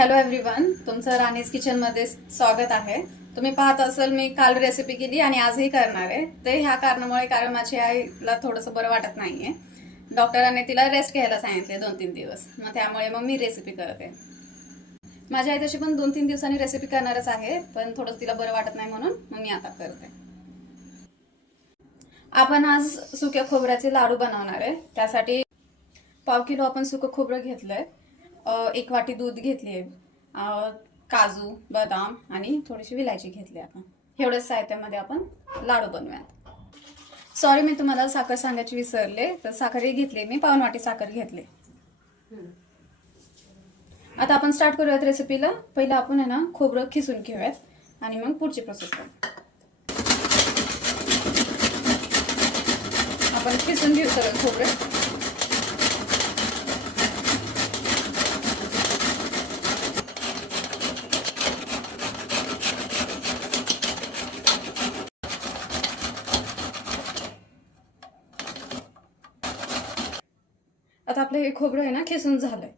Hello everyone, तुमचं राणीज किचनमध्ये स्वागत आहे। तुम्ही पाहत असाल मी काल रेसिपी केली आणि आजही करणार आहे। ते ह्या कारणामुळे कारण माझ्या आईला थोडंसं बरं वाटत नाहीये। डॉक्टरांनी तिला रेस्ट घ्यायला सांगितले 2-3 दिवस। मग त्यामुळे मी रेसिपी करते। माझ्या आई तशी पण 2-3 दिवसांनी रेसिपी करणारच आहे, पण थोडं तिला बरं वाटत नाही म्हणून मी आता करते। आपण आज सुक्या खोबऱ्याचे लाडू बनवणार आहे। त्यासाठी पाव किलो आपण सुकं खोबरं घेतलंय, 1 वाटी दूध घेतलीये, काजू, बदाम आणि थोडीशी विलायची घेतली। आपण एवढ्याच साहित्यामध्ये आपण लाडू बनवूयात। सॉरी, मी तुम्हाला साखर सांगायची विसरले, तर साखरही घेतली मी, पाऊण वाटी साखर घेतली। आता आपण स्टार्ट करूयात रेसिपीला। पहिला आपण ना खोबरं खिसून घेऊयात आणि मग पुढची प्रोसेस करू। आपण खिसून घेऊ सगळं खोबरं। आता आपलं हे खोबरं आहे ना खिसून झालंय।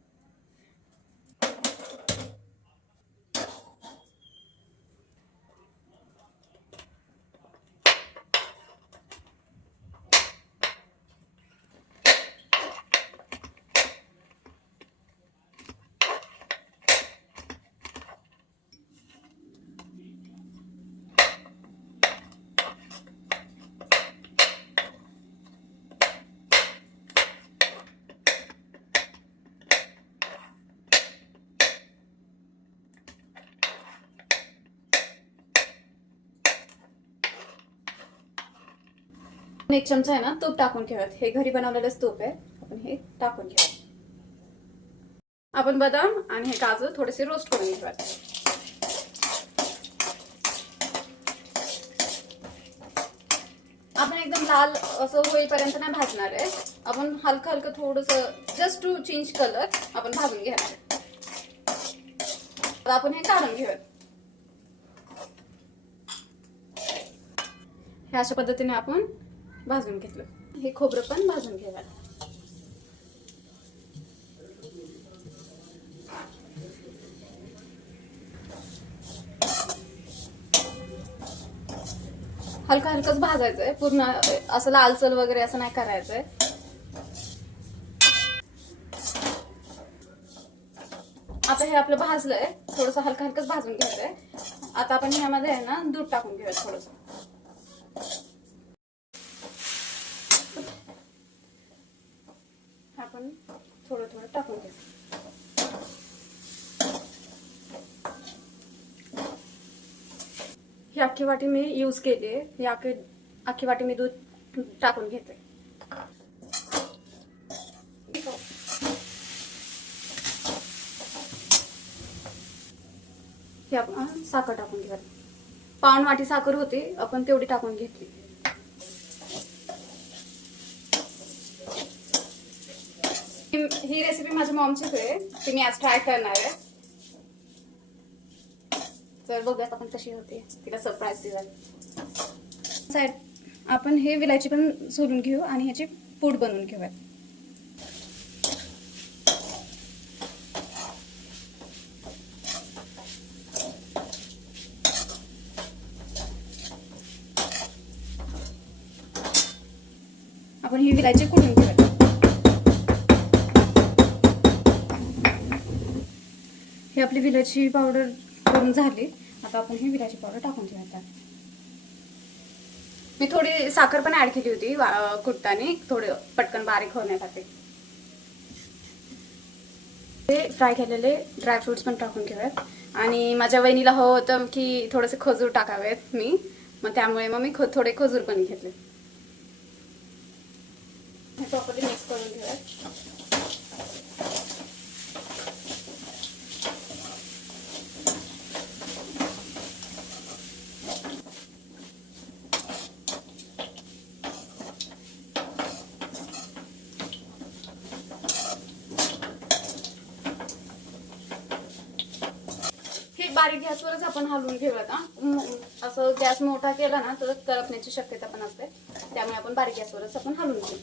एक चमचा आहे ना तूप टाकून घेऊयात। हे घरी बनवलेलंच तूप आहे, आपण हे टाकून घेऊयात। आपण बदाम आणि हे काजू थोडेसे रोस्ट करून घेऊयात। आपण एकदम लाल असं होईपर्यंत नाही भाजणार आहे, आपण हलकं हलकं थोडंसं जस्ट टू चेंज कलर आपण भाजून घ्यायचं। आपण हे काढून घेऊयात। हे अशा पद्धतीने आपण भाजून घेतलं। हे खोबरं पण भाजून घ्यायला। हलका हलकच भाजायचंय, पूर्ण असं लालसर वगैरे असं नाही करायचंय। आता हे आपलं भाजलंय, थोडंसं हलका हलकच भाजून घ्यायचंय। आता आपण ह्यामध्ये आहे ना दूध टाकून घेऊया थोडंसं। आपण थोडं थोडं टाकून घेऊ। ही अख्खी वाटी मी यूज केली आहे। ही अख्खी वाटी मी दूध टाकून घेते। हे आपण साखर टाकून घेऊया। पाऊण वाटी साखर होती, आपण तेवढी टाकून घेतली। ही रेसिपी माझ्या मॉमचीच आहे, ती मी आज ट्राय करणार आहे। तर बघूयात आपण कशी होते, तिला सरप्राईज देऊया। साईड आपण हे विलायची पण सोलून घेऊ आणि ह्याची पूड बनवून घेऊयात। आपण ही विलायची कुटून घेऊयात। ही आपली विलायची पावडर करून झाली। आता आपण ही विलायची पावडर टाकून घेऊयात। मी थोडी साखर पण ऍड केली होती कुटताना, थोडं पटकन बारीक होण्यासाठी। ते फ्राय केलेले ड्रायफ्रुट्स पण टाकून घेऊयात। आणि माझ्या वहिनीला हवं होतं की थोडेसे खजूर टाकावेत मी, मग त्यामुळे मी थोडे खजूर पण घेतले। हे प्रॉपर्ली मिक्स करून घेऊयात। बारीक गॅसवरच आपण हलवून घेऊयात। असं गॅस मोठा केला ना तर करपण्याची शक्यता पण असते, त्यामुळे आपण बारीक गॅसवरच आपण हलवून घेऊ।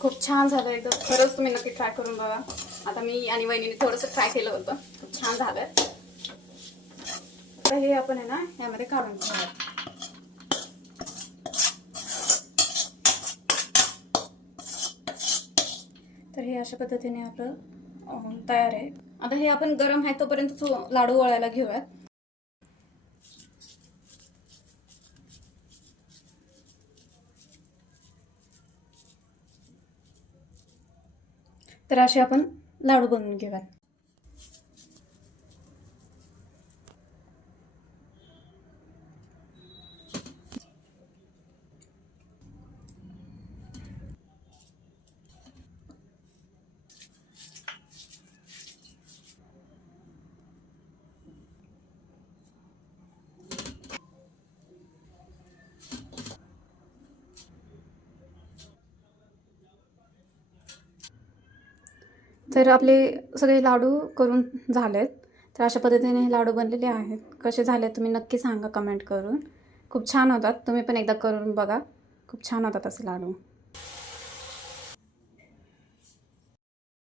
खूप छान झालं एकदम, खरंच तुम्ही नक्की ट्राय करून बघा। आता मी आणि वहिनीने थोडंसं फ्राय केलं होतं, खूप छान झालं. तर हे आपण आहे ना यामध्ये काढून घेऊया. तर हे अशा पद्धतीने आपलं तयार आहे. आता हे आपण गरम आहे तोपर्यंत लाडू वळायला घेऊयात. तर असे आपण लाडू बनवून घेऊयात. तर आपले सगळे लाडू करून झालेत. तर अशा पद्धतीने हे लाडू बनलेले आहेत. कसे झाले तुम्ही नक्की सांगा कमेंट करून. खूप छान होतात. तुम्ही पण एकदा करून बघा. खूप छान होतात असे लाडू.